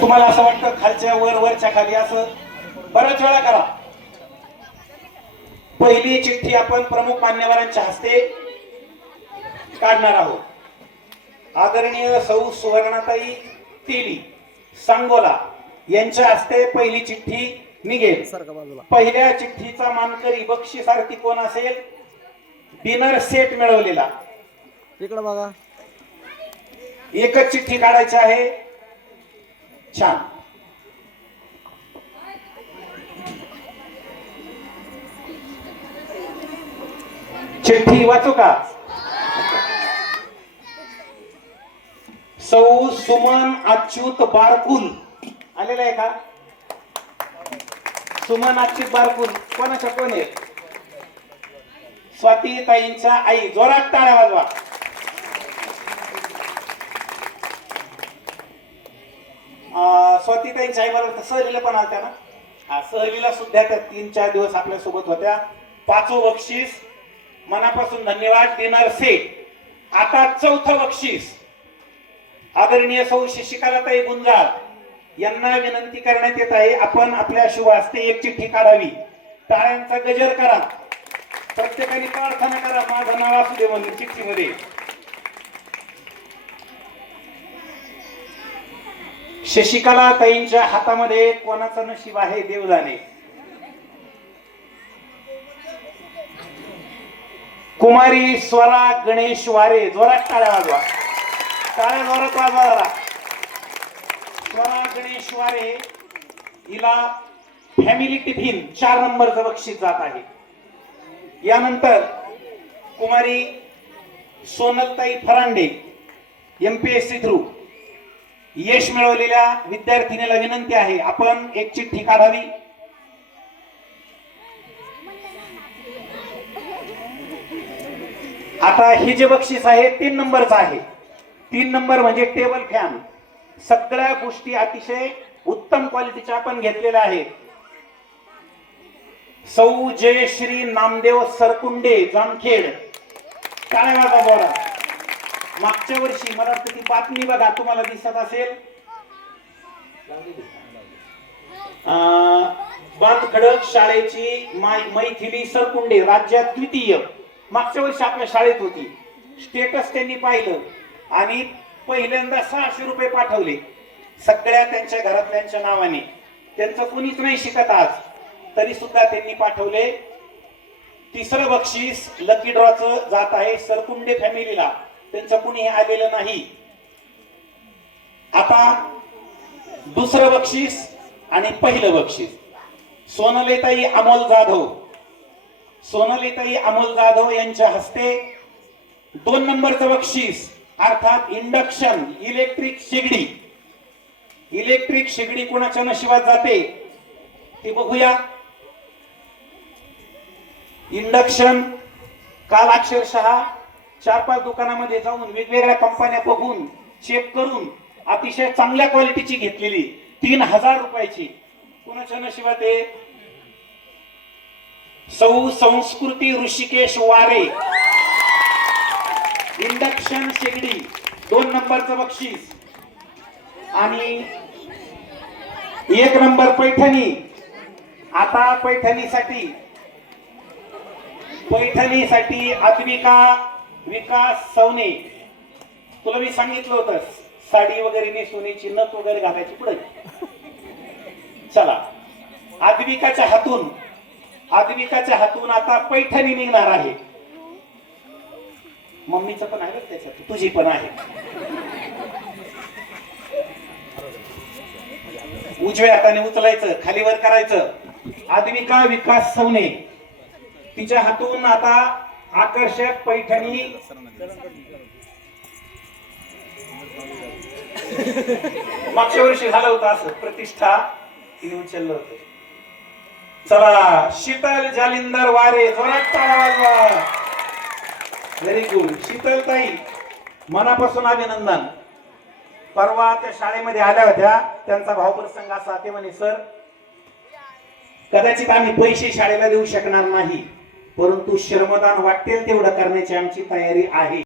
तुम्हाला असं वाटतं खालच्या वर वरच्या खाली असं बऱ्याच वेळा करा. पहिली चिठ्ठी आपण प्रमुख मान्यवरांच्या हस्ते काढणार आहोत. आदरणीय सौ सुवर्णाताई तेली सांगोला यांच्या हस्ते पहिली चिठ्ठी निघेल. पहिल्या चिठ्ठीचा मानकरी बक्षिसार्थी कोण असेल? डिनर सेट मिळवलेला. इकडे बघा, एकच चिठ्ठी काढायची आहे. छान. चिठ्ठी वाचू का? सौ सुमन अच्युत बारकुल आलेला आहे का? सुमन अच्युत बारकुल कोणाच्या कोण आहे? स्वाती ताईंच्या आई. जोरात टाळ्या वाजवा. स्वाती ताईंच्या आई मला सहलीला पण आलत्या ना? हा, सहलीला सुद्धा त्या 3-4 दिवस आपल्या सोबत होत्या. 5वं बक्षीस मनापासून धन्यवाद. Dinner set. आता 4थं बक्षीस आदरणीय सौ शशिकलाताई गुंजाळ यांना विनंती करण्यात येत आहे, आपण आपल्या शुभ हस्ते एक चिठ्ठी काढावी. टाळ्यांचा गजर करा. प्रत्येकाने प्रार्थना करा, माझं नाव असू दे म्हणून चिठ्ठीमध्ये. शशिकला ताईंच्या हातामध्ये कोणाचं नशीब आहे देव जाणे. कुमारी स्वरा गणेश वारे. जोरात टाळ्या वाजवा. टाळ्या जोरात वाजवा जरा. स्वरा गणेश वारे हिला फॅमिली टिफिन 4 नंबरचं बक्षीस जात आहे. यानंतर कुमारी सोनलताई फरांडे MPSC थ्रू यश मिळवलेल्या विद्यार्थिनीला विनंती आहे, आपण एक चिठ्ठी काढावी. आता हे जे बक्षीस आहे 3 नंबरचं आहे. 3 नंबर म्हणजे टेबल फॅन. सगळ्या गोष्टी अतिशय उत्तम क्वालिटीच्या आपण घेतलेल्या आहेत. सौ जयश्री नामदेव सरकुंडे जामखेड. टाळ्या वाजवा बोला. मागच्या वर्षी मला वाटतं ती बातमी बघा, तुम्हाला दिसत असेल. बांधखडक शाळेची मैथिली सरकुंडे राज्यात 2य. मागच्या वर्षी आपल्या शाळेत होती. स्टेटस त्यांनी पाहिलं आणि पहिल्यांदा 600 रुपये पाठवले सगळ्या त्यांच्या घरातल्यांच्या नावाने. त्यांचं कुणीच नाही शिकत आज, तरी सुद्धा त्यांनी पाठवले. 3रं बक्षीस लकी ड्रॉचं जात आहे सरकुंडे फॅमिलीला. त्यांचं कुणी आलेलं नाही. आता 2रं बक्षीस आणि पहिलं बक्षीस सोनलेताई अमोल जाधव. सोनलेताई अमोल जाधव यांच्या हस्ते 2 नंबरचं बक्षीस अर्थात इंडक्शन इलेक्ट्रिक शेगडी. इलेक्ट्रिक शेगडी कोणाच्या नशिबात जाते ते बघूया. इंडक्शन काल अक्षरशः 4-5 दुकानामध्ये जाऊन वेगवेगळ्या कंपन्या बघून चेक करून अतिशय चांगल्या क्वालिटीची घेतलेली 3000 रुपयाची. कोणाच्या नशिबात आहे? सौ संस्कृती ऋषिकेश वारे. इंडक्शन शेगडी 2 नंबरचं बक्षीस. आणि 1 नंबर पैठणी. आता पैठणीसाठी अद्विका विकास सवने. तुला मी सांगितलं होतं साडी वगैरे नेसवण्याची, नथ वगैरे घालायची पुढे. चला, अद्विकाच्या हातून आता पैठणी निघणार आहे. मम्मीचं पण आहे त्याच्यात, तुझी पण आहे. उजव्या हाताने उचलायचं, खाली वर करायचं. अद्विका विकास सवने तिच्या हातून आता आकर्षक पैठणी. मागच्या वर्षी झालं होतं असं, प्रतिष्ठा तिने उचललं होतं. चला, शीतल जालिंदर वारे. जोरात टाळ्या वाजवा. Very good. शीतलताई मनापासून अभिनंदन. परवा त्या शाळेमध्ये आल्या होत्या, त्यांचा भावप्रसंग असा, ते म्हणे सर कदाचित आम्ही पैसे शाळेला देऊ शकणार नाही, परंतु श्रमदान वाटेल तेवढं करण्याची आमची तयारी आहे.